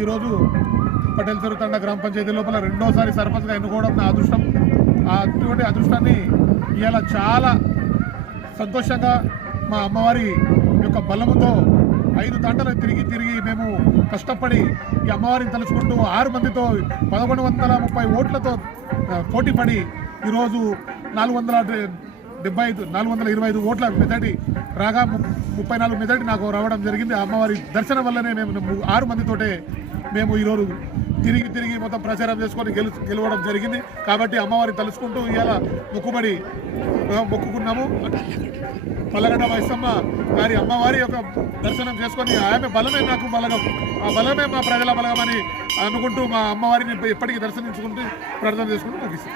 ఈరోజు పటేల్ చెరువు తండా గ్రామ పంచాయతీ లోపల రెండోసారి సర్పంచ్గా ఎన్నుకోవడం నా అదృష్టం. అటువంటి అదృష్టాన్ని ఇవాళ చాలా సంతోషంగా మా అమ్మవారి యొక్క బలముతో 5 తండలు తిరిగి మేము కష్టపడి ఈ అమ్మవారిని తలుచుకుంటూ 6 మందితో 1130 ఓట్లతో పోటీపడి ఈరోజు 425 ఓట్ల మెజార్టీ రాగా 34 మెజార్టీ నాకు రావడం జరిగింది. అమ్మవారి దర్శనం వల్లనే మేము 6 మందితోటే మేము ఈరోజు తిరిగి మొత్తం ప్రచారం చేసుకొని గెలవడం జరిగింది. కాబట్టి అమ్మవారిని తలుచుకుంటూ ఇవాళ మొక్కుకున్నాము. పల్లగడ్డ వైసమ్మ గారి అమ్మవారి యొక్క దర్శనం చేసుకొని ఆమె బలమే నాకు బలగం, ఆ బలమే మా ప్రజల బలగమని అనుకుంటూ మా అమ్మవారిని ఎప్పటికీ దర్శించుకుంటూ ప్రార్థన చేసుకుంటూ ముగిస్తాం.